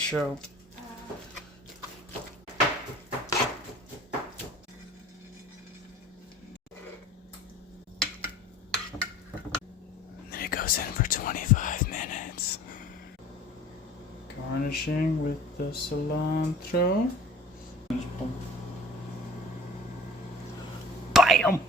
Show. Then it goes in for 25 minutes. Garnishing with the cilantro. BAM!